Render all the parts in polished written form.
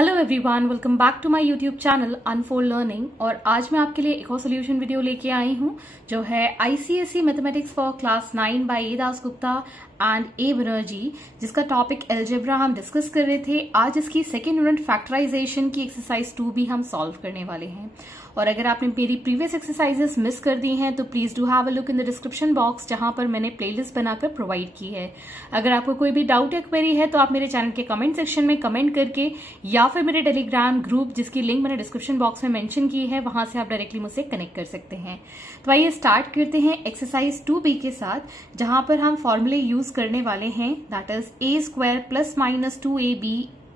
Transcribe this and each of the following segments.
Hello everyone, welcome back to my YouTube channel Unfold Learning. और आज मैं आपके लिए एक और सोल्यूशन वीडियो लेके आई हूँ जो है ICSE mathematics for class 9 by A Dasgupta and A Banerjee, जिसका टॉपिक अलजेब्रा हम डिस्कस कर रहे थे। आज इसकी सेकेंड यूनिट फैक्टराइजेशन की एक्सरसाइज 2 भी हम सॉल्व करने वाले हैं। और अगर आपने मेरी प्रीवियस एक्सरसाइजेस मिस कर दी हैं तो please do have a look in the description box, जहां पर मैंने प्लेलिस्ट बनाकर प्रोवाइड की है। अगर आपको कोई भी डाउट या क्वेरी है तो आप मेरे चैनल के कमेंट सेक्शन में कमेंट करके या फिर मेरे टेलीग्राम ग्रुप, जिसकी लिंक मैंने डिस्क्रिप्शन बॉक्स में मेंशन की है, वहां से आप डायरेक्टली मुझसे कनेक्ट कर सकते हैं। तो आइए स्टार्ट करते हैं एक्सरसाइज 2B के साथ, जहां पर हम फॉर्मूले यूज करने वाले हैं, that is a square plus minus 2ab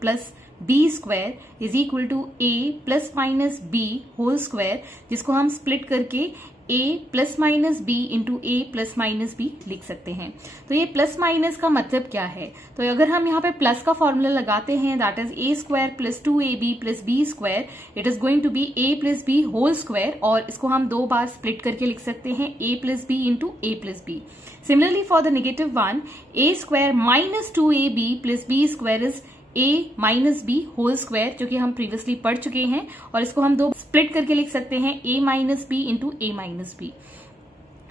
plus b square is equal to a plus minus b whole square, जिसको हम स्प्लिट करके a plus minus b into a plus minus b लिख सकते हैं। तो ये प्लस माइनस का मतलब क्या है? तो अगर हम यहाँ पे प्लस का फॉर्मूला लगाते हैं, that is a square plus 2ab plus b square, it is going to be a plus b whole square, और इसको हम 2 बार स्प्लिट करके लिख सकते हैं a plus b into a plus b। Similarly for the negative one, a square minus 2ab plus b square is a minus b whole square, जो कि हम प्रीवियसली पढ़ चुके हैं, और इसको हम 2 स्प्लिट करके लिख सकते हैं a minus b into a minus b.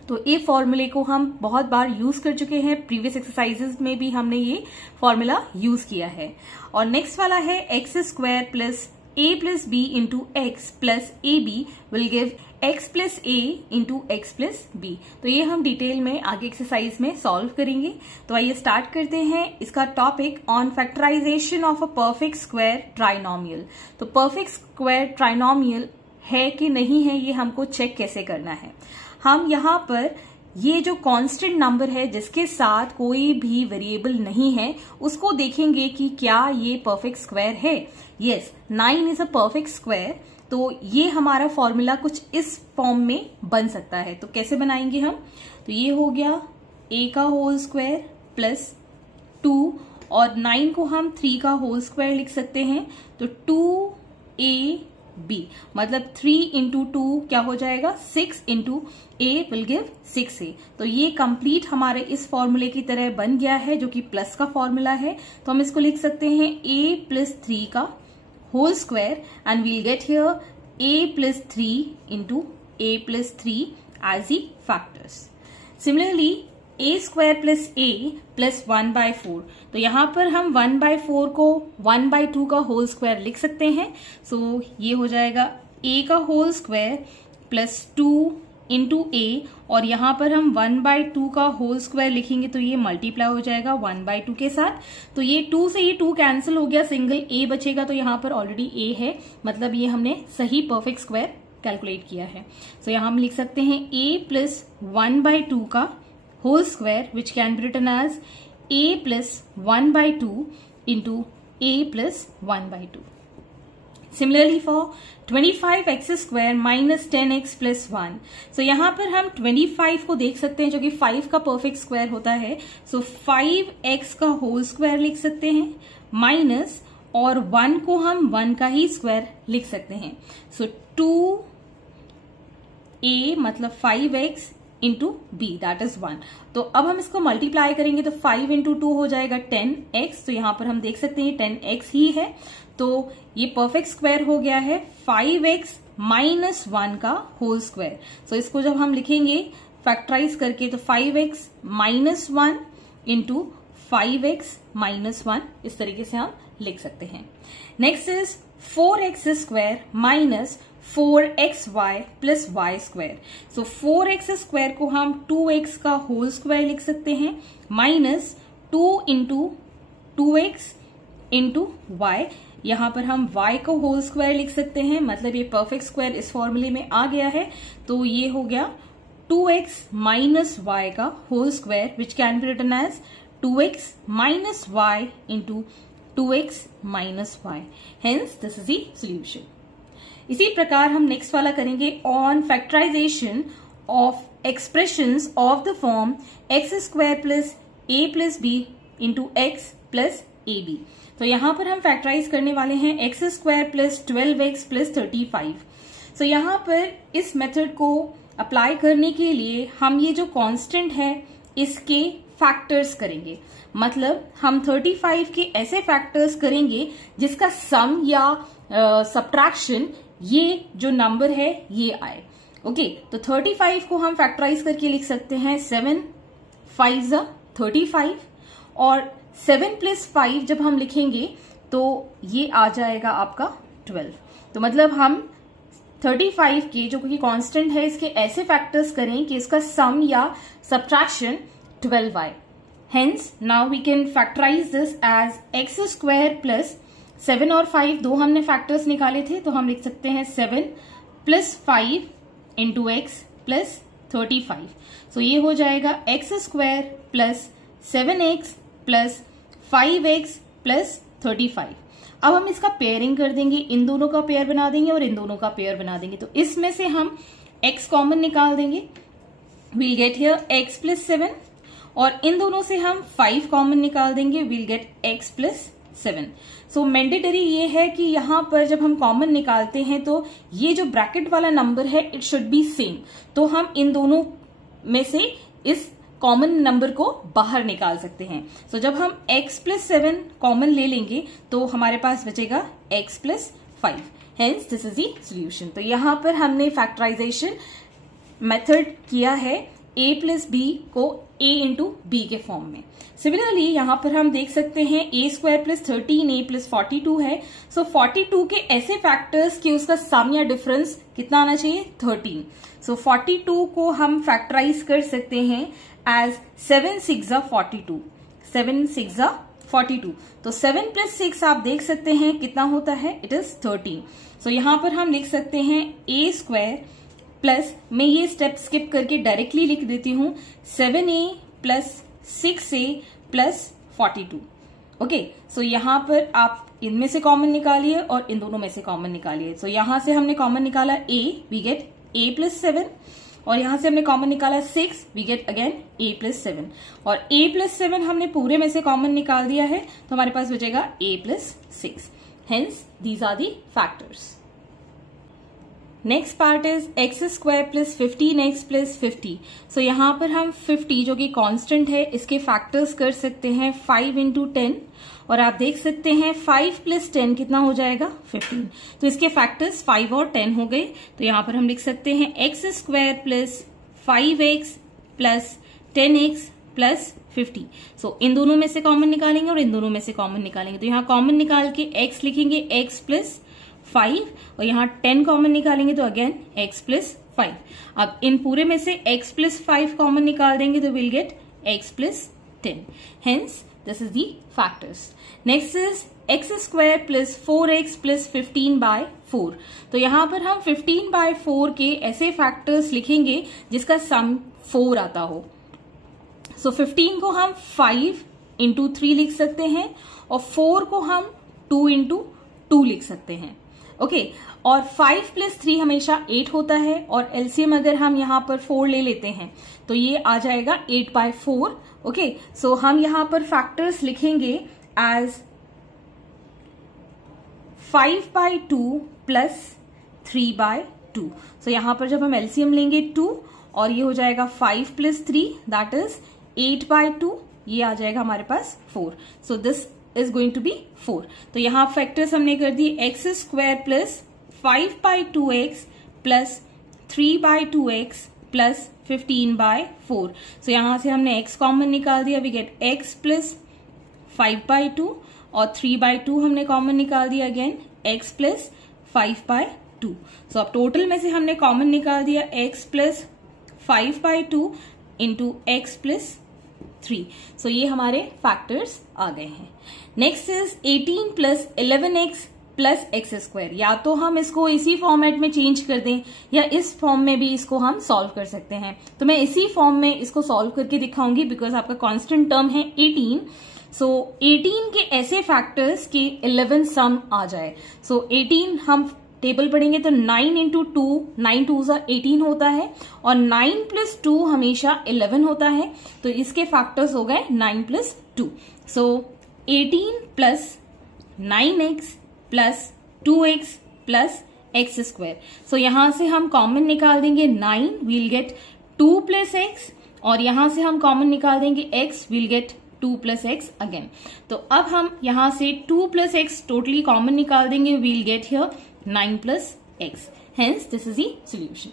तो ये फॉर्मूले को हम बहुत बार यूज कर चुके हैं, प्रीवियस एक्सरसाइजेस में भी हमने ये फॉर्मूला यूज किया है। और नेक्स्ट वाला है x square plus a plus b into x plus a b will give x plus a into x plus b. तो ये हम डिटेल में आगे एक्सरसाइज में सॉल्व करेंगे। तो आइए स्टार्ट करते हैं। इसका topic on factorisation of a perfect square trinomial. तो परफेक्ट स्क्वायर ट्राइनोमियल है कि नहीं है, ये हमको चेक कैसे करना है। हम यहाँ पर ये जो कांस्टेंट नंबर है जिसके साथ कोई भी वेरिएबल नहीं है, उसको देखेंगे कि क्या ये परफेक्ट स्क्वायर है। Yes, 9 is a perfect square. तो ये हमारा फॉर्मूला कुछ इस फॉर्म में बन सकता है। तो कैसे बनाएंगे हम? तो ये हो गया a का होल स्क्वायर प्लस 2, और 9 को हम 3 का होल स्क्वायर लिख सकते हैं। तो 2ab मतलब 3 इंटू 2 क्या हो जाएगा, 6 into a will give 6a। तो ये कंप्लीट हमारे इस फॉर्मूले की तरह बन गया है, जो कि प्लस का फॉर्मूला है। तो हम इसको लिख सकते हैं a प्लस 3 का whole square, and we'll get here a plus 3 into a plus 3 as the factors. Similarly, a square plus a plus 1 by 4. तो यहाँ पर हम 1 by 4 को 1 by 2 का whole square लिख सकते हैं। So ये हो जाएगा a का whole square plus 2 into a, और यहाँ पर हम 1 by 2 का होल स्क्वायर लिखेंगे तो ये मल्टीप्लाई हो जाएगा 1 by 2 के साथ। तो ये 2 से ये 2 कैंसिल हो गया, सिंगल a बचेगा। तो यहाँ पर ऑलरेडी a है, मतलब ये हमने सही परफेक्ट स्क्वायर कैलकुलेट किया है। तो यहाँ हम लिख सकते हैं a प्लस 1 by 2 का whole square, which can be written as a plus 1 by 2 into a plus 1 by 2। Similarly for 25x square minus 10x plus 1. So यहाँ पर हम 25 को देख सकते हैं, जो कि 5 का परफेक्ट स्क्वायर होता है। So 5x का होल स्क्वायर लिख सकते हैं, माइनस, और 1 को हम 1 का ही स्क्वायर लिख सकते हैं। So 2a मतलब 5x into B, that is 1। तो अब हम इसको मल्टीप्लाई करेंगे तो 5 इंटू 2 हो जाएगा 10x। तो यहाँ पर हम देख सकते हैं 10x ही है। तो ये परफेक्ट स्क्वायर हो गया है 5x माइनस 1 का होल स्क्वायर। सो इसको जब हम लिखेंगे फैक्टराइज करके तो 5x minus 1 into 5x minus 1, इस तरीके से हम लिख सकते हैं। Next is 4x square minus 4xy plus y square. So 4x square को हम 2x का होल स्क्वायर लिख सकते हैं, minus 2 into 2x into Y. यहां पर हम y को होल स्क्वायर लिख सकते हैं, मतलब ये परफेक्ट स्क्वायर इस फॉर्मूले में आ गया है। तो ये हो गया 2x माइनस वाई का whole square, which can be written as 2x minus y into 2x minus y. Hence this is the solution. इसी प्रकार हम नेक्स्ट वाला करेंगे on factorisation of expressions of the form x square plus a plus b into x plus a b. तो यहां पर हम factorise करने वाले हैं x square plus 12x plus 35। So यहां पर इस मेथड को अप्लाई करने के लिए हम ये जो कांस्टेंट है इसके फैक्टर्स करेंगे, मतलब हम 35 के ऐसे फैक्टर्स करेंगे जिसका सम या सब्ट्रैक्शन ये जो नंबर है ये आए। ओके, तो 35 को हम फैक्टराइज करके लिख सकते हैं 7 5 35 और 7 + 5 जब हम लिखेंगे तो ये आ जाएगा आपका 12। तो मतलब हम 35 के जो कि कांस्टेंट है इसके ऐसे फैक्टर्स करें कि इसका सम या सब्ट्रैक्शन 12 आए। Hence now we can factorise this as x² plus 7 और 5 दो हमने फैक्टर्स निकाले थे, तो हम लिख सकते हैं 7 + 5 इंटू x प्लस 35। सो ये हो जाएगा x² plus 7x plus 5x plus 35। अब हम इसका पेयरिंग कर देंगे, इन दोनों का पेयर बना देंगे और इन दोनों का पेयर बना देंगे। तो इसमें से हम x कॉमन निकाल देंगे, we'll get here x + 7 और इन दोनों से हम 5 कॉमन निकाल देंगे, we'll get x + 7। सो मैंडेटरी ये है कि यहां पर जब हम कॉमन निकालते हैं तो ये जो ब्रैकेट वाला नंबर है इट शुड बी सेम। तो हम इन दोनों में से इस कॉमन नंबर को बाहर निकाल सकते हैं। सो जब हम x + 7 कॉमन ले लेंगे तो हमारे पास बचेगा x + 5। Hence this is the solution. तो यहां पर हमने फैक्टराइजेशन मेथड किया है a + b को a × b के फॉर्म में। सिमिलरली यहां पर हम देख सकते हैं a² + 13 a + 42 है। सो 42 के ऐसे फैक्टर्स कि उसका सम या डिफरेंस कितना आना चाहिए 13। सो 42 को हम फैक्टराइज कर सकते हैं एज 7 6 42, 7 6 42। तो 7 + 6 आप देख सकते हैं कितना होता है, इट इज 13। सो यहां पर हम लिख सकते हैं a² प्लस, मैं ये स्टेप स्किप करके डायरेक्टली लिख देती हूं 7a + 6a + 42। ओके, सो यहां पर आप इनमें से कॉमन निकालिए और इन दोनों में से कॉमन निकालिए। सो यहां से हमने कॉमन निकाला a, वी गेट a + 7 और यहां से हमने कॉमन निकाला 6, वी गेट अगेन a + 7 और a + 7 हमने पूरे में से कॉमन निकाल दिया है तो हमारे पास बचेगा a + 6। Hence these are the factors. Next part is x² + 15x + 50। So यहां पर हम 50 जो कि कांस्टेंट है इसके फैक्टर्स कर सकते हैं 5 × 10 और आप देख सकते हैं 5 + 10 कितना हो जाएगा 15। तो इसके फैक्टर्स 5 और 10 हो गए। तो यहां पर हम लिख सकते हैं x² + 5x + 10x + 50। सो इन दोनों में से कॉमन निकालेंगे और इन दोनों में से कॉमन निकालेंगे। तो यहां कॉमन निकाल के x लिखेंगे x + 5 और यहां 10 कॉमन निकालेंगे तो अगेन x + 5। अब इन पूरे में से x + 5 कॉमन निकाल देंगे तो will get x + 10। Hence this is the factors. Next is x² + 4x + 15/4। तो यहां पर हम 15/4 के ऐसे फैक्टर्स लिखेंगे जिसका सम 4 आता हो। सो 15 को हम 5 × 3 लिख सकते हैं और 4 को हम 2 × 2 लिख सकते हैं। ओके, और 5 + 3 हमेशा 8 होता है और एलसीएम अगर हम यहां पर 4 ले लेते हैं तो ये आ जाएगा 8/4। ओके, सो हम यहां पर फैक्टर्स लिखेंगे एज 5/2 + 3/2। सो यहां पर जब हम एलसीएम लेंगे 2 और ये हो जाएगा 5 + 3 दैट इज 8/2, ये आ जाएगा हमारे पास 4। So this is going to be 4। तो यहां फैक्टर्स हमने कर दी x² + 5/2x + 3/2x + 15/4। सो यहां से हमने x कॉमन निकाल दिया, वी गेट x + 5/2 और 3/2 हमने कॉमन निकाल दिया, अगेन x + 5/2। सो अब टोटल में से हमने कॉमन निकाल दिया x + 5/2 इंटू x + 3। सो ये हमारे फैक्टर्स आ गए हैं। Next is 18 + 11x + x²। या तो हम इसको इसी फॉर्मेट में चेंज कर दें या इस फॉर्म में भी इसको हम सॉल्व कर सकते हैं। तो मैं इसी फॉर्म में इसको सॉल्व करके दिखाऊंगी बिकॉज आपका कांस्टेंट टर्म है 18। सो 18 के ऐसे फैक्टर्स के 11 सम आ जाए। सो 18 हम टेबल पढ़ेंगे तो 9 × 2, 9 2s 18 होता है और 9 + 2 हमेशा 11 होता है। तो इसके फैक्टर्स हो गए 9 + 2। सो 18 + 9x + 2x + x²। सो यहां से हम कॉमन निकाल देंगे 9, वील गेट 2 + x और यहां से हम कॉमन निकाल देंगे x, will gate 2 plus x again. तो अब हम यहां से 2 plus x टोटली कॉमन निकाल देंगे, will get here 9 plus x। Hence this is the solution.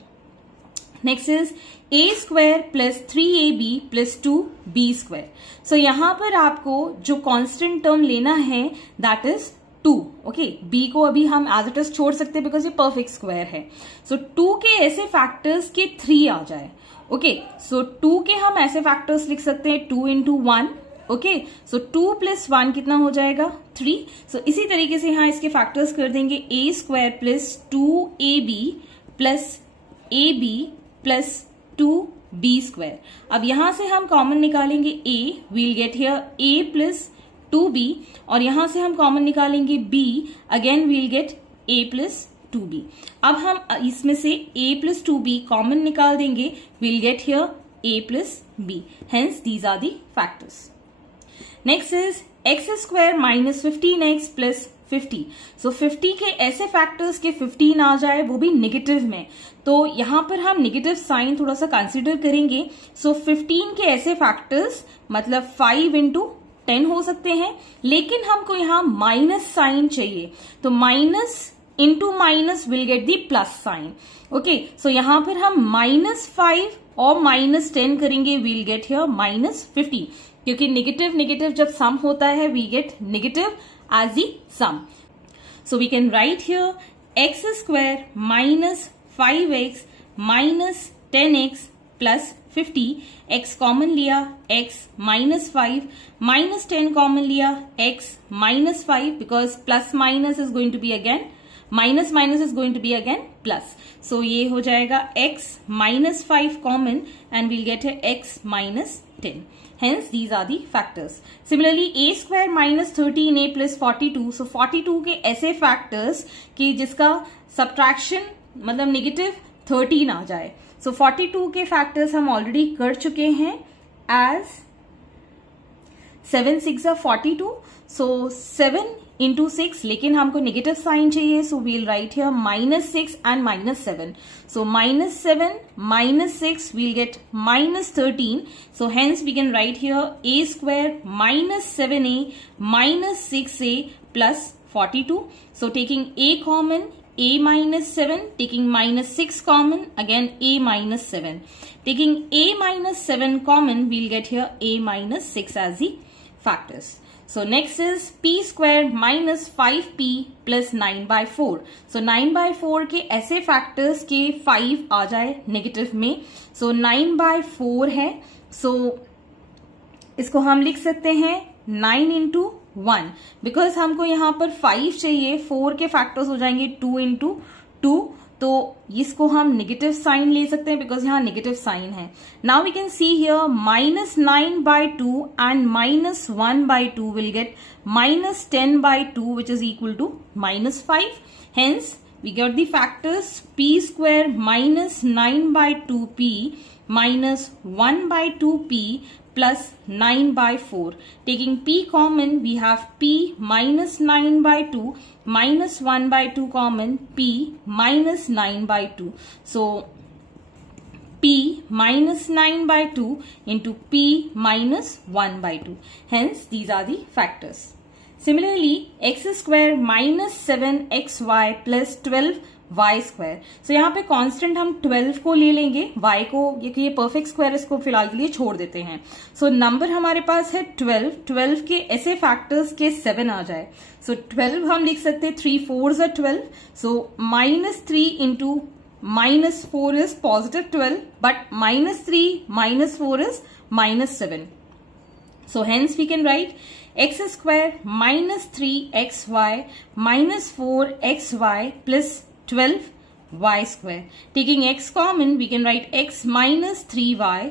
Next is a square plus 3ab plus 2b square. So यहां पर आपको जो कांस्टेंट टर्म लेना है दैट इज 2। ओके, b को अभी हम एज इट इज छोड़ सकते हैं बिकॉज ये परफेक्ट स्क्वायर है। सो 2 के ऐसे फैक्टर्स के 3 आ जाए। ओके, सो 2 के हम ऐसे फैक्टर्स लिख सकते हैं 2 into 1। ओके, सो 2 plus 1 कितना हो जाएगा 3। सो इसी तरीके से यहाँ इसके फैक्टर्स कर देंगे a square plus 2ab plus ab plus 2b square. अब यहां से हम कॉमन निकालेंगे a, we'll get here a plus 2b, और यहां से हम कॉमन निकालेंगे b, again we'll get a plus 2b। अब हम इसमें से a प्लस 2b कॉमन निकाल देंगे, we'll get here a plus b। Hence these are the factors. Next is x square minus 15x plus 50। So 50 के ऐसे factors के 15 आ जाए, वो भी नेगेटिव में, तो यहां पर हम नेगेटिव साइन थोड़ा सा कंसिडर करेंगे। सो 15 के ऐसे फैक्टर्स मतलब 5 into 10 हो सकते हैं, लेकिन हमको यहां माइनस साइन चाहिए, तो minus into minus will get the plus sign. Okay, so यहां पर हम -5 और -10 करेंगे, विल गेट हियर -50, क्योंकि नेगेटिव नेगेटिव जब सम होता है we get negative as the sum. So we can write here x square minus 5x minus 10x plus 50। x common लिया x -5, माइनस 10 कॉमन लिया x -5, because plus minus is going to be again minus minus is going to be again plus. So ये हो जाएगा x -5 common and will get x -10। Hence these are the factors. Similarly a square minus 13a plus 42. So 42 के ऐसे factors कि जिसका subtraction मतलब negative 13 आ जाए। So 42 के factors हम already कर चुके हैं as 7 6 are 42. So 7 into 6, लेकिन हमको नेगेटिव साइन चाहिए, so we'll write here -6 and -7. So -7 -6 we'll get -13. So hence we can write here a square -7a -6a plus 42. So taking a common, a -7, taking -6 common, again a -7. Taking a -7 common, we'll get here a -6 as the factors. So next is p square minus 5p plus 9/4. So 9/4 के ऐसे factors के 5 आ जाए negative में, so 9/4 है, so इसको हम लिख सकते हैं 9 into 1, बिकॉज हमको यहाँ पर 5 चाहिए, 4 के फैक्टर्स हो जाएंगे 2 into 2, तो इसको हम नेगेटिव साइन ले सकते हैं बिकॉज यहाँ नेगेटिव साइन है। Now we can see here -9/2 and -1/2 will get -10/2 which is equal to -5। Hence we get the factors p square -9/2p -1/2p plus 9/4. Taking p common, we have p -9/2 -1/2 common, p -9/2. So p -9/2 into p -1/2. Hence these are the factors. Similarly, x square -7xy plus 12y square. So यहाँ पे constant हम 12 को ले लेंगे, y को, ये perfect square इसको फिलहाल के लिए छोड़ देते हैं। सो नंबर हमारे पास है 12, 12 के ऐसे फैक्टर्स के 7 आ जाए। सो 12 हम लिख सकते हैं 3 4s are 12, so -3 into -4 is +12, but -3 -4 is -7. So hence we can write x square -3xy -4xy plus 12y square. Taking x common, we can write x -3y.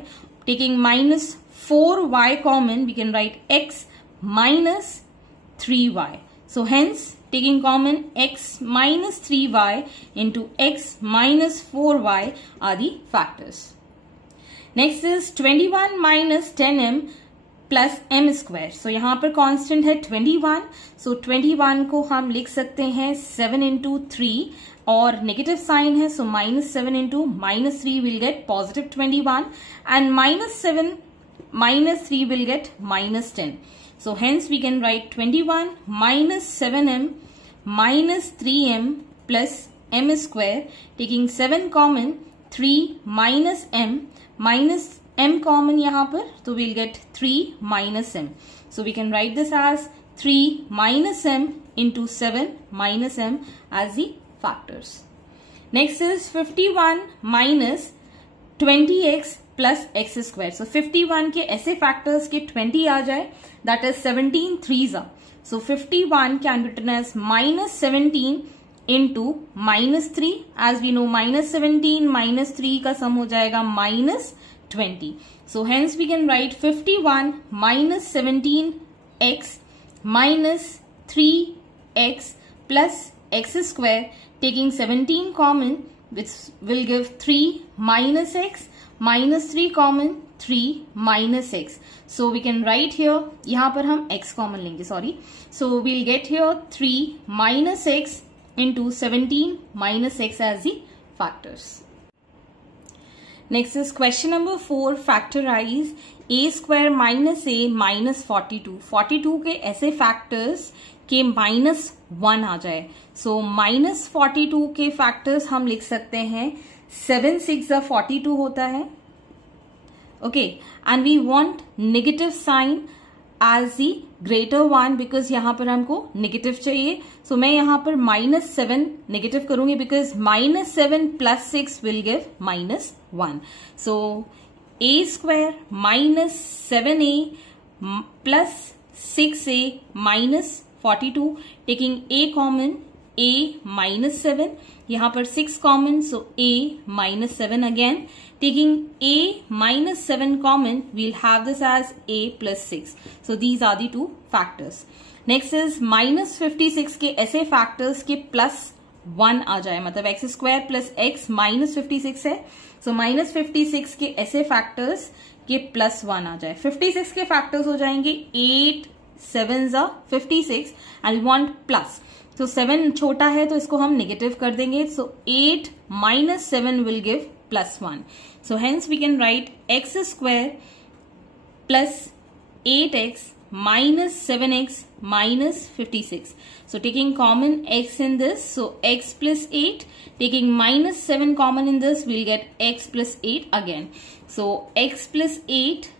Taking -4y common, we can write x -3y. So hence taking common x -3y into x -4y are the factors. Next is 21 minus 10m plus m square. So यहाँ पर constant है 21, सो 21 को हम लिख सकते हैं 7 into 3, और negative sign है, सो -7 into -3 will get +21 and -7 -3 will get -10. So hence we can write 21 minus 7m minus 3m plus m square, taking 7 common, 3 minus m common यहाँ पर, तो we'll get 3 minus m. So we can write this as 3 minus m into 7 minus m as the factors. Next is 51 minus 20x plus x square. So 51 के ऐसे factors के 20 आ जाए, that is 17 threes are. So 51 can be written as minus 17 into -3. As we know, -17 -3 का sum हो जाएगा -20. So hence we can write 51 minus 17x minus 3x plus x square, taking 17 common, which will give 3 minus x, minus 3 common, 3 minus x. So we can write here, यहाँ पर हम x common लेंगे, sorry. So we'll get here 3 minus x into 17 minus x as the factors. Next is question number 4. Factorize a square minus a minus 42. 42 के ऐसे factors के -1 आ जाए. So -42 के factors हम लिख सकते हैं 7 6 42 होता है. Okay, and we want negative sign as the greater one because यहाँ पर हमको negative चाहिए. So मैं यहाँ पर -7 negative करूंगी because -7 plus 6 will give -1. So a square minus 7a plus 6a minus 42, taking a common, a minus 7, यहाँ पर 6 common, so a minus 7 again. Taking a minus 7 common, we'll have this as a plus 6. So these are the two factors. Next is minus 56 के ऐसे factors के +1 आ जाए, मतलब x square plus x minus 56 है. So minus 56 के ऐसे factors के +1 आ जाए. 56 के factors हो जाएंगे 8 7s are 56 and we want plus. So 7 छोटा है तो इसको हम negative कर देंगे. So 8 minus 7 will give +1. So hence we can write x square plus 8x minus 7x minus 56. So taking common x in this, so x plus 8, taking minus 7 common in this, we'll get x plus 8 again. So x plus 8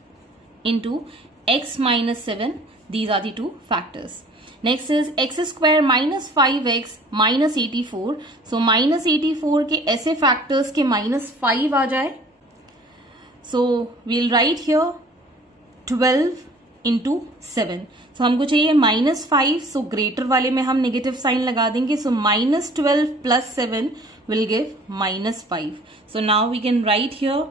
into x minus 7, these are the two factors. Next is x square minus 5x minus 84. So minus 84 के ऐसे factors के -5 आ जाए. So we'll write here 12 into 7. So हमको चाहिए -5. So greater वाले में हम negative sign लगा देंगे. So -12 plus 7 will give -5. So now we can write here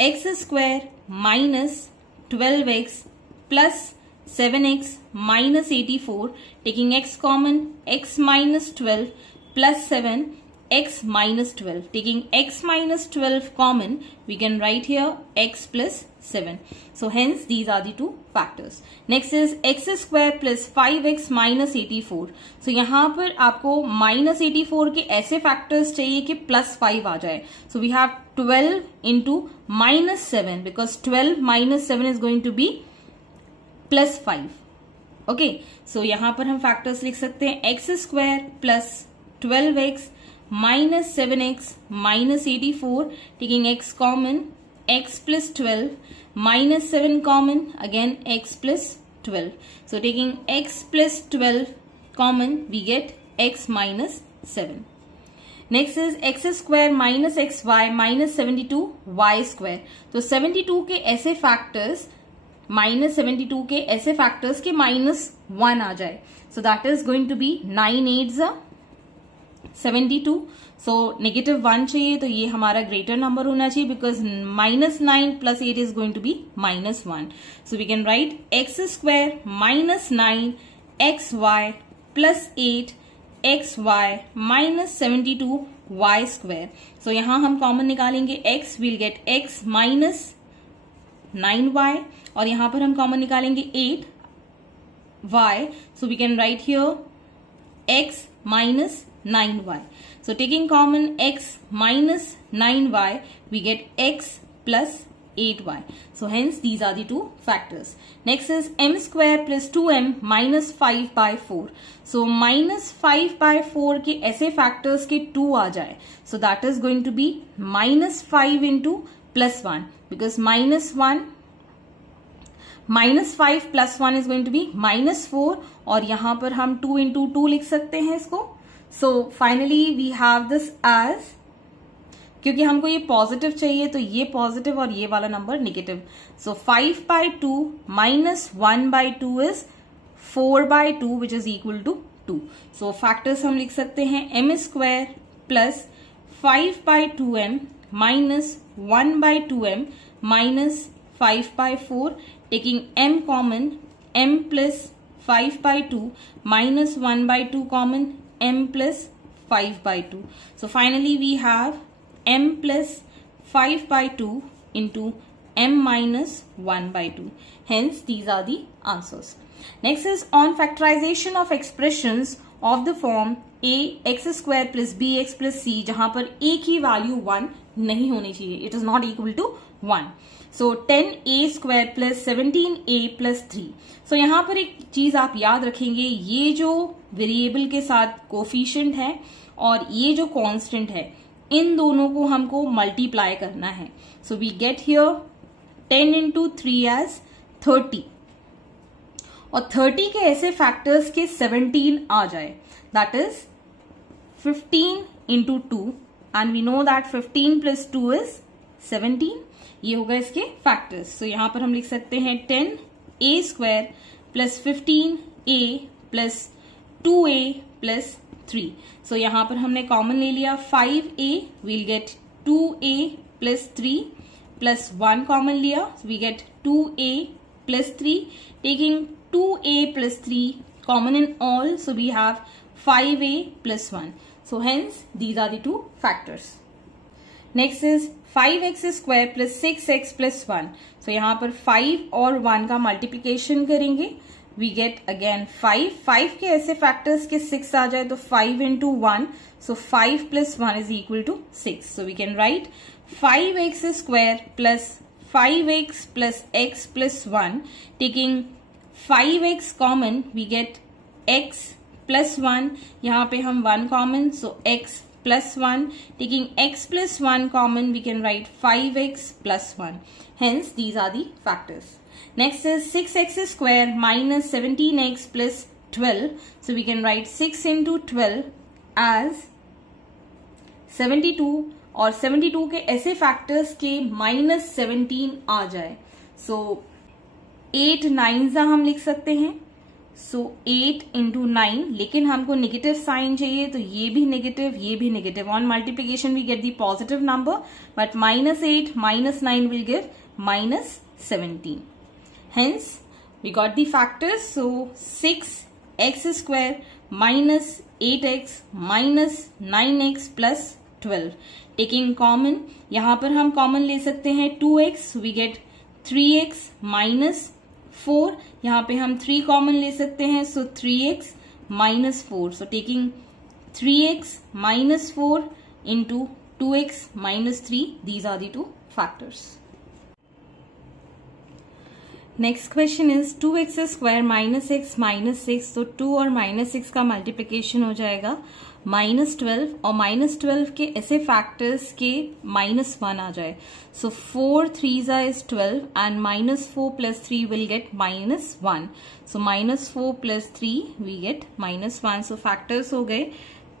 x square minus 12x plus 7x minus 84, taking x common, x minus 12 plus 7, x minus 12. Taking x minus 12 common, we can write here x plus 7. So hence these are the two factors. Next is x square plus 5x minus 84. So यहाँ पर आपको minus 84 के ऐसे factors चाहिए कि +5 आ जाए. So we have 12 into -7 because 12 minus 7 is going to be +5. Okay, so यहाँ पर हम फैक्टर्स लिख सकते हैं x square plus 12x minus 7x minus 84, taking x common, x plus 12 minus 7 common, again x plus 12. So taking x plus 12 common, we get x minus 7. Next is x square minus xy minus 72y square. तो 72 के ऐसे factors -72 के ऐसे factors के -1 आ जाए. So that is going to be 9 8s 72. So -1 चाहिए तो ये हमारा ग्रेटर नंबर होना चाहिए because -9 plus 8 is going to be -1. So we can write x square minus 9 xy plus 8 xy minus 72 y square. So यहां हम कॉमन निकालेंगे x, will get x minus 9y और यहां पर हम कॉमन निकालेंगे 8y. So we can write here x minus 9y. So taking common x minus 9y, we get x plus 8y. So hence these are the two factors. Next is m square plus 2m minus 5 by 4. So minus 5 by 4 के ऐसे factors के 2 आ जाए. So that is going to be minus 5 into plus 1, because minus 5 plus 1 is going to be minus 4, और यहाँ पर हम 2 into 2 लिख सकते हैं इसको. So finally we have this as, क्योंकि हमको ये पॉजिटिव चाहिए तो ये पॉजिटिव और ये वाला number negative. So 5 by 2 minus 1 by 2 is 4 by 2 which is equal to 2. So factors हम लिख सकते हैं m square plus 5 by 2m minus 1 by 2m minus 5 by 4, taking m common, m plus 5 by 2 minus 1 by 2 common, m plus 5 by 2. So finally we have m plus 5 by 2 into m minus 1 by 2. Hence these are the answers. Next is on factorization of expressions of the form a x square plus bx plus c, जहां पर a की value 1 नहीं होनी चाहिए. It is not equal to 1. So 10a square plus 17a plus 3. So यहाँ पर एक चीज आप याद रखेंगे, ये जो वेरिएबल के साथ कोफिशिएंट है और ये जो कांस्टेंट है, इन दोनों को हमको मल्टीप्लाई करना है. So we get here 10 into 3 as 30, और 30 के ऐसे फैक्टर्स के 17 आ जाए, that is 15 into 2, and we know that 15 plus 2 is 17. ये होगा इसके फैक्टर्स. सो यहां पर हम लिख सकते हैं 10a square plus 15a plus 2a plus 3. So यहां पर हमने कॉमन ले लिया 5a, will get 2a plus 3 plus 1 common लिया, we get 2a plus 3, taking 2a plus 3 common in all, so we have 5a plus 1. So hence these are the two factors. Next is 5x square plus 6x plus 1. So यहां पर 5 और 1 का multiplication करेंगे, we get again 5 के ऐसे factors के 6 आ जाए तो 5 into 1, so 5 plus 1 is equal to 6. So we can write 5x square plus 5x plus x plus 1, taking 5x common, we get x plus 1, यहाँ पे हम 1 common, so x plus 1, taking x plus 1 common, we can write 5x plus 1. Hence these are the factors. Next is 6x square minus 17x plus 12. So we can write 6 into 12 as 72, और 72 के ऐसे factors के minus 17 आ जाए. So 8 9 हम लिख सकते हैं. So 8 into 9, लेकिन हमको नेगेटिव साइन चाहिए तो ये भी नेगेटिव, ये भी negative. On multiplication we get the positive number, but -8 minus 9 will give minus 17. Hence, we got the factors. So 6x square minus 8x minus 9x plus 12. Taking common, यहाँ पर हम common ले सकते हैं 2x, we get 3x minus 4. यहाँ पे हम 3 common ले सकते हैं, so 3x minus 4. So taking 3x minus 4 into 2x minus 3, these are the two factors. Next question is 2x square minus x minus 6. तो 2 और माइनस 6 का मल्टीप्लीकेशन हो जाएगा -12, और -12 के ऐसे फैक्टर्स के -1 आ जाए. सो 4 3s is 12, एंड -4 plus 3 will get -1. So -4 plus 3 we get -1. So factors हो गए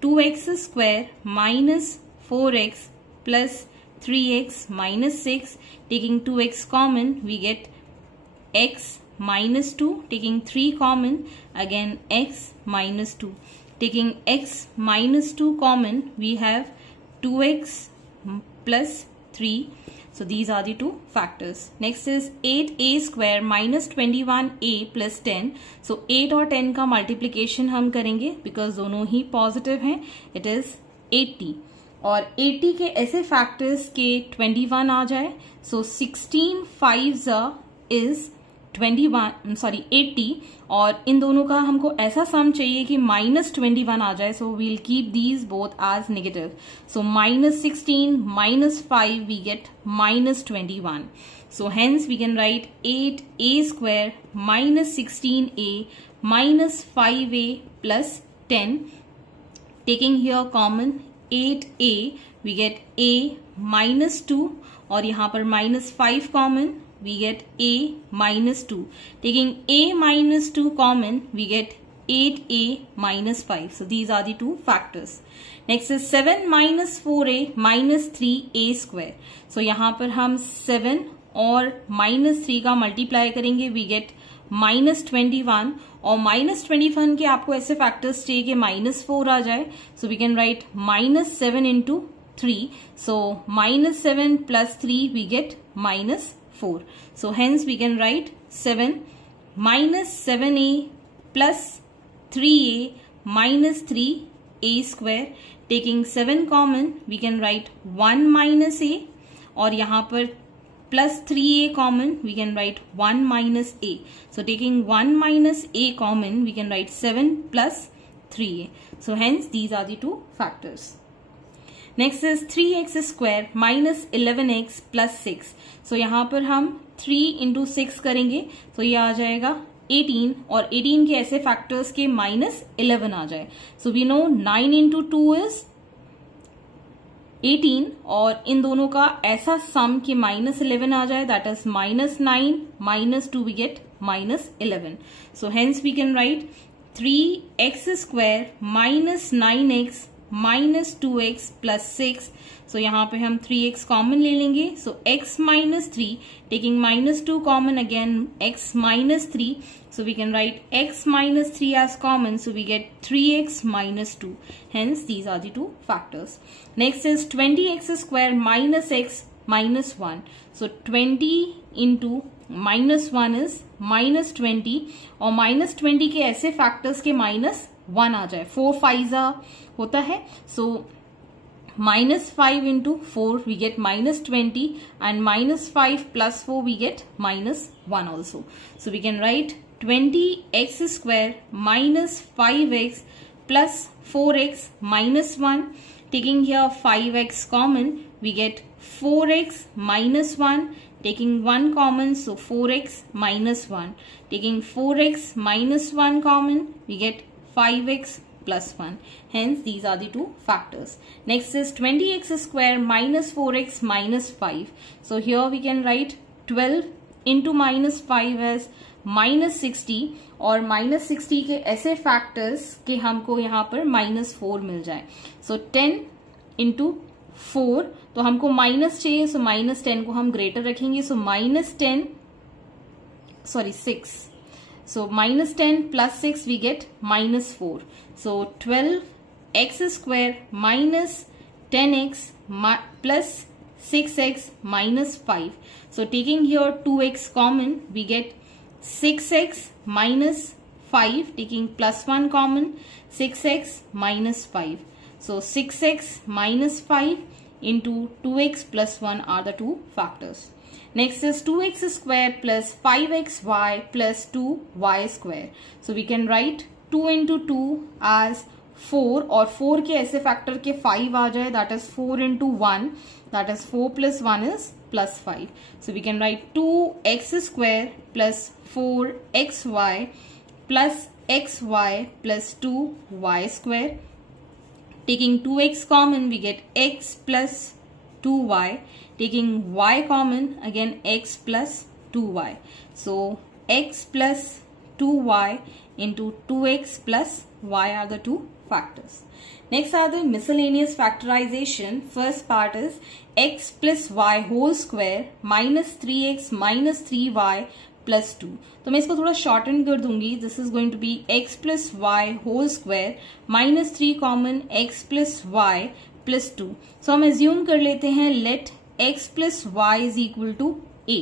2x square minus 4x plus 3x minus 6. Taking 2x common, we get x minus 2, taking 3 common, again x minus 2. Taking x minus 2 common, we have 2x plus 3. So these are the two factors. Next is 8a square minus 21a plus 10. So 8 और 10 का multiplication हम करेंगे because दोनों ही positive हैं. It is 80. और 80 के ऐसे factors के 21 आ जाए. So 16 5s is 80 और इन दोनों का हमको ऐसा सम चाहिए कि -21 आ जाए. So we'll keep these both as negative. So -16 -5 we get -21. So hence we can write 8a square minus 16a minus 5a plus 10. Taking here common 8a, we get a minus 2 और यहाँ पर minus 5 common, we get a minus 2. Taking a minus 2 common, we get 8a minus 5. So these are the two factors. Next is 7 minus 4a minus 3a square. So यहाँ पर हम 7 और -3 का multiply करेंगे, we get -21 और -21 के आपको ऐसे फैक्टर्स चाहिए कि -4 आ जाए. So we can write -7 into 3. So -7 plus 3 we get -4. So hence we can write 7 minus 7a plus 3a minus 3a square. Taking 7 common we can write 1 minus a और यहाँ पर plus 3a common, we can write 1 minus a. So taking 1 minus a common, we can write 7 plus 3a. So hence these are the two factors. Next is 3x square minus 11x plus 6. So यहाँ पर हम 3 into 6 करेंगे, तो ये आ जाएगा 18 और 18 के ऐसे फैक्टर्स के -11 आ जाए. So we know 9 into 2 is 18 और इन दोनों का ऐसा सम कि -11 आ जाए, that is -9 -2 we get -11. So hence we can write 3x square minus 9x minus 2x plus 6. सो यहाँ पे हम 3x कॉमन ले लेंगे. सो x minus 3 taking -2 common again x minus 3. So we can write x minus 3 as common. So we get 3x minus 2. Hence these are the two factors. Next is 20x square minus x minus 1. So 20 into -1 is -20 और -20 के ऐसे factors के -1 आ जाए. 4 5 होता है. So -5 into 4 we get -20 and -5 plus 4 we get -1 also. So we can write 20x square minus 5x plus 4x minus 1. Taking here 5x common, we get 4x minus 1. Taking 1 common, so 4x minus 1. Taking 4x minus 1 common, we get 5x plus 1. Hence these are the two factors. Next is 20x square minus 4x minus 5. So here we can write 12 into -5 as -60 और -60 के ऐसे factors कि हमको यहाँ पर -4 मिल जाए. सो 10 into 4 तो हमको माइनस चाहिए, सो -10 को हम ग्रेटर रखेंगे. सो -6. So -10 plus 6 we get -4. So 12x square minus 10x plus 6x minus 5. So taking here 2x common, we get 6x minus 5. Taking plus 1 common, 6x minus 5. So 6x minus 5 into 2x plus 1 are the two factors. Next is 2x square plus 5xy plus 2y square. So we can write 2 into 2 as 4 और 4 के ऐसे factor के 5 आ जाए, that is 4 into 1, that is 4 plus 1 is plus 5. So we can write 2x square plus 4xy plus xy plus 2y square. Taking 2x common, we get x plus 2y. Taking y common, again x plus 2y. So x plus 2y into 2x plus y are the two factors. Next are the miscellaneous factorization. First part is x plus y whole square minus 3x minus 3y plus 2. तो मैं इसको थोड़ा shorten कर दूंगी. This is going to be x plus y whole square minus 3 common x plus y plus 2. So हम assume कर लेते हैं let x plus y is equal to a.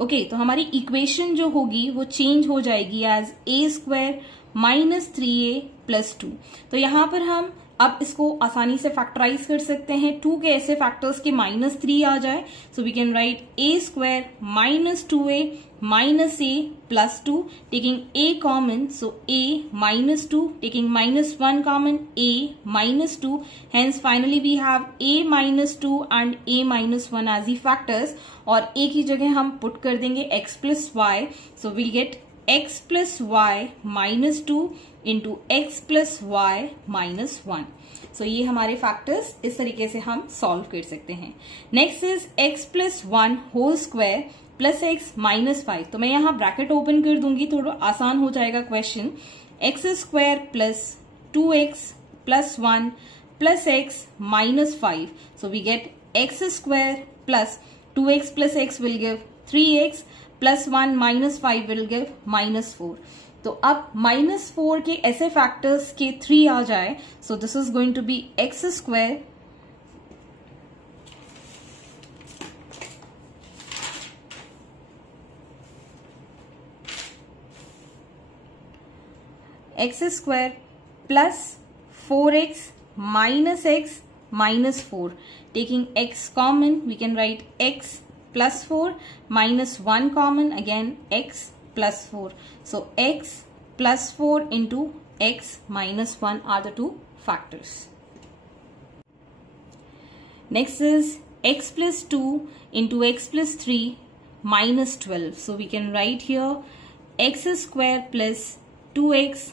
Okay, तो हमारी इक्वेशन जो होगी वो चेंज हो जाएगी as a square minus 3a plus 2. तो यहाँ पर हम अब इसको आसानी से फैक्टराइज कर सकते हैं। 2 के ऐसे फैक्टर्स के -3 आ जाए, so we can write a square minus 2a minus a plus 2, taking a common, so a minus 2, taking -1 common, a minus 2, hence finally we have a minus 2 and a minus 1 as the factors, और a की जगह हम put कर देंगे x plus y, so we'll get x plus y minus 2 into x plus y minus 1। So ये हमारे factors इस तरीके से हम सॉल्व कर सकते हैं। Next is x plus 1 whole square plus x minus 5। तो मैं यहाँ ब्रैकेट ओपन कर दूंगी, थोड़ा आसान हो जाएगा question. X square plus 2x plus 1 plus x minus 5, so we get x square plus 2x plus x will give 3x plus 1 minus 5 will give -4। तो अब -4 के ऐसे फैक्टर्स के 3 आ जाए, so this is going to be x square plus 4x minus x minus 4, taking x common we can write x plus 4 minus 1 common, again x plus 4. So x plus 4 into x minus 1 are the two factors. Next is x plus 2 into x plus 3 minus 12. So we can write here x square plus 2x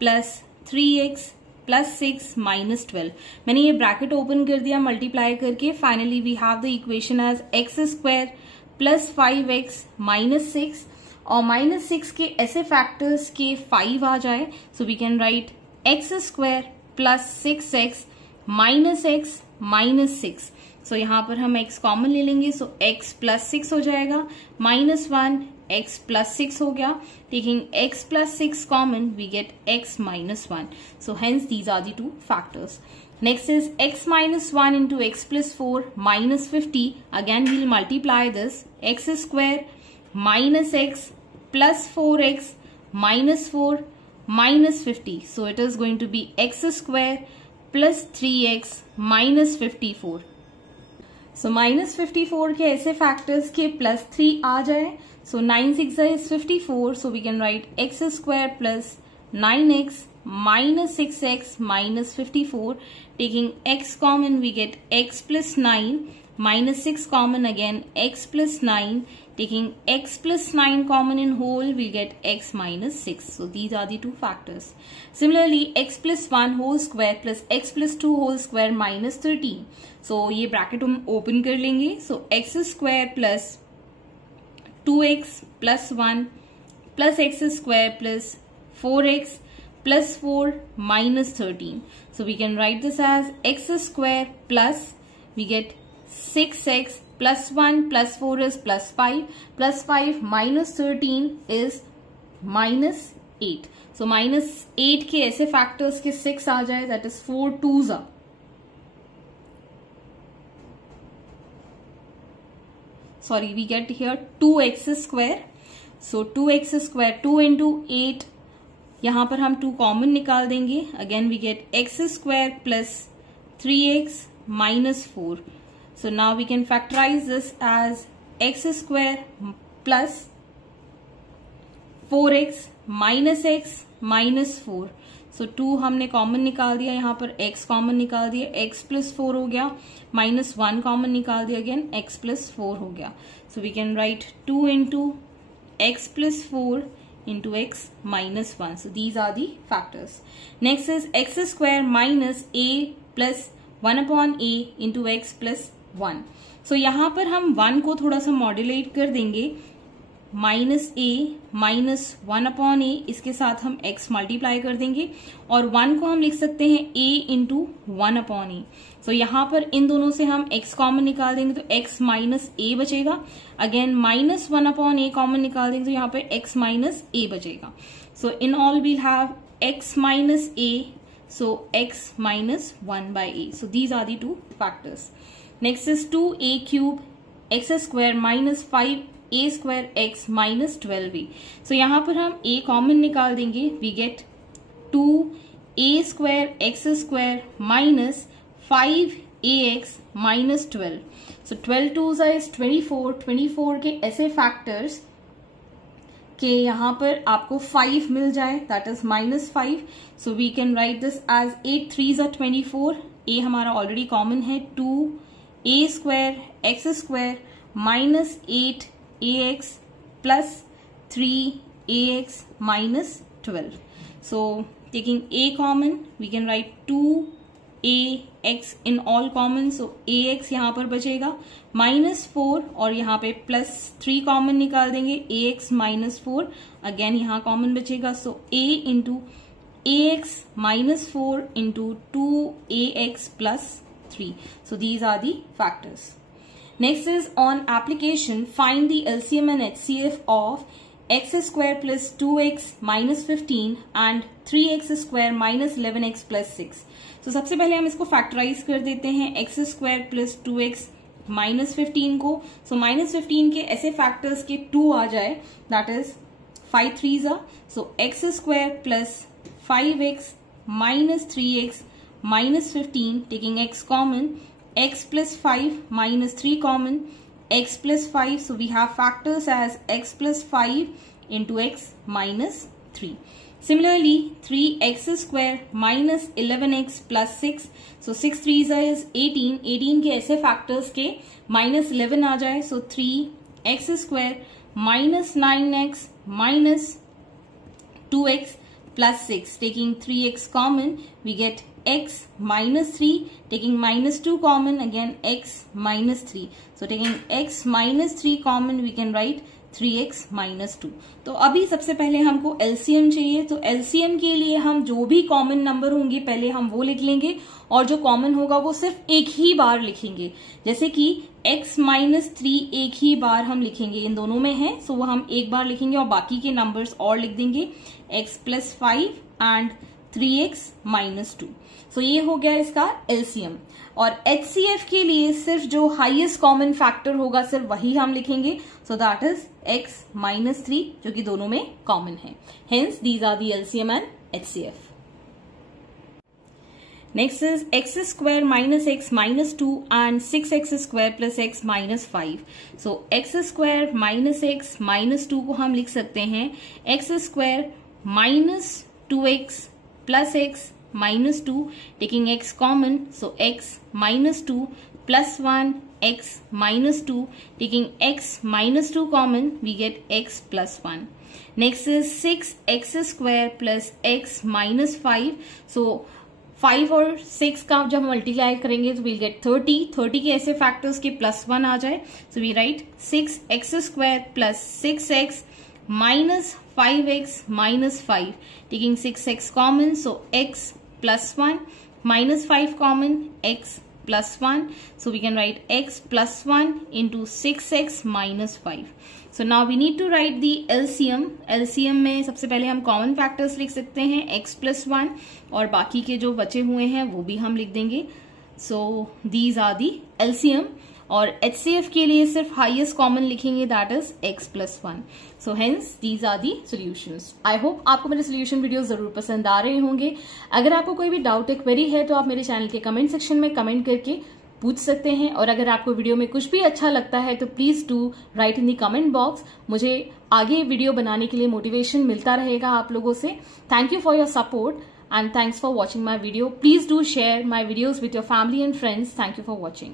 plus 3x plus 6 minus 12. मैंने ये bracket open कर दिया multiply करके। Finally we have the equation as x square plus 5x minus 6, और -6 के ऐसे factors के 5 आ जाए, so we can write x square plus 6x minus x minus 6। सो यहाँ पर हम x कॉमन ले लेंगे, सो x प्लस 6 हो जाएगा, -1 x प्लस 6 हो गया, taking x plus 6 common we get x minus 1। So hence these are the 2 factors. Next is x minus 1 into x plus 4 minus 50. Again we'll multiply this. X square minus x plus 4x minus 4 minus 50. So it is going to be x square plus 3x minus 54. So minus 54 के ऐसे factors के plus 3 आ जाए. So 9 6 is 54. So we can write x square plus 9x minus 6x minus 54. Taking x common we get x plus 9 minus 6 common, again x plus 9. Taking x plus 9 common in whole we get x minus 6. So these are the 2 factors. Similarly x plus 1 whole square plus x plus 2 whole square minus 13. So ये bracket हम open कर लेंगे. So x square plus 2x plus 1 plus x square plus 4x plus 4 minus 13. So we can write this as x square plus we get 6x plus 1 plus 4 is plus 5 minus 13 is minus 8. So minus 8 के ऐसे factors के 6 आ जाए, that is 4 2s are. Sorry, we get here 2x square. So 2x square 2 into 8. यहाँ पर हम 2 common निकाल देंगे, again we get x square plus 3x minus 4. So now we can factorise this as x square plus 4x minus x minus 4. So 2 हमने common निकाल दिया, यहाँ पर x कॉमन निकाल दिया, x प्लस 4 हो गया, माइनस 1 कॉमन निकाल दिया, अगेन x प्लस 4 हो गया. So we can write 2 into x plus 4 into x minus 1. So these are the factors. Next is x square minus a plus 1 upon a into x plus 1. So यहाँ पर हम 1 को थोड़ा सा modulate कर देंगे, minus a minus 1 upon a, इसके साथ हम x मल्टीप्लाई कर देंगे, और 1 को हम लिख सकते हैं a इंटू 1 अपॉन a. सो यहाँ पर इन दोनों से हम x कॉमन निकाल देंगे तो x माइनस a बचेगा, again minus 1 upon a common निकाल देंगे तो यहाँ पर x माइनस a बचेगा. So in all will have x minus a, so x minus 1 by a. So these are the 2 factors. Next is 2a cube x square minus 5a square x minus 12a. So यहाँ पर हम a common निकाल देंगे, we get 2 a square x square minus 5ax minus 12. So 12 2s is 24. 24 के ऐसे factors के यहाँ पर आपको 5 मिल जाए, that is -5. So we can write this as 8 3s are 24. a हमारा ऑलरेडी कॉमन है, 2a square x square minus 8ax plus 3ax minus 12. So taking a common, we can write 2ax in all common. So ax यहाँ पर बचेगा -4 और यहाँ पे +3 common निकाल देंगे, ax -4 अगेन यहाँ कॉमन बचेगा. सो a into ax -4 into 2ax plus 3. So these are the factors. Next is on application, find the LCM and HCF of x square plus 2x minus 15 and 3x square minus 11x plus 6. So सबसे पहले हम इसको factorise कर देते हैं, x square plus 2x minus 15 को. So minus 15 के ऐसे फैक्टर्स के 2 आ जाए, that is 5 3s are. So x square plus 5x minus 3x minus 15, taking x common, x plus 5 minus 3 common, x plus 5. So we have factors as x plus 5 into x minus 3. Similarly, 3x square minus 11x plus 6. So 6 3s is 18. 18 के ऐसे factors के minus 11 आ जाए. So 3x square minus 9x minus 2x plus 6. Taking 3x common, we get x minus 3. Taking -2 common, again x minus 3. So taking x minus 3 common, we can write 3x minus 2. तो अभी सबसे पहले हमको LCM चाहिए. तो LCM के लिए हम जो भी कॉमन नंबर होंगे पहले हम वो लिख लेंगे और जो कॉमन होगा वो सिर्फ एक ही बार लिखेंगे. जैसे कि x minus 3 एक ही बार हम लिखेंगे, इन दोनों में है, सो वो हम एक बार लिखेंगे और बाकी के नंबर्स और लिख देंगे, x plus 5 and 3x minus 2. सो ये हो गया इसका LCM. और HCF के लिए सिर्फ जो हाईएस्ट कॉमन फैक्टर होगा सिर्फ वही हम लिखेंगे. So that is x minus 3 जो कि दोनों में कॉमन है. Hence these are the LCM and HCF. Next is x square minus x minus 2 and 6x square plus x minus 5. So x square minus x minus 2 को हम लिख सकते हैं x square minus 2x plus x minus 2, taking x common, so x minus 2 plus 1 x minus 2, taking x minus 2 common, we get x plus 1. Next is 6x square plus x minus 5. So 5 और 6 का जब multiply करेंगे तो will get 30. 30 के ऐसे factors के +1 आ जाए. So we write 6x square plus 6x minus 5x minus 5, taking 6x common, so x plus 1 minus 5 common, x plus 1. So we can write x plus 1 into 6x minus 5. So now we need to write the LCM. LCM में सबसे पहले हम common factors लिख सकते हैं x plus 1 और बाकी के जो बचे हुए हैं वो भी हम लिख देंगे. So these are the LCM. और HCF के लिए सिर्फ हाईएस्ट कॉमन लिखेंगे, that is x plus 1. So hence these are the solutions. I hope आपको मेरे सोल्यूशन वीडियो जरूर पसंद आ रहे होंगे. अगर आपको कोई भी डाउट या क्वेरी है तो आप मेरे चैनल के कमेंट सेक्शन में कमेंट करके पूछ सकते हैं. और अगर आपको वीडियो में कुछ भी अच्छा लगता है तो please do right in the comment box. मुझे आगे वीडियो बनाने के लिए मोटिवेशन मिलता रहेगा आप लोगों से. Thank you for your support and thanks for watching my video. Please do share my videos with your family and friends. Thank you for watching.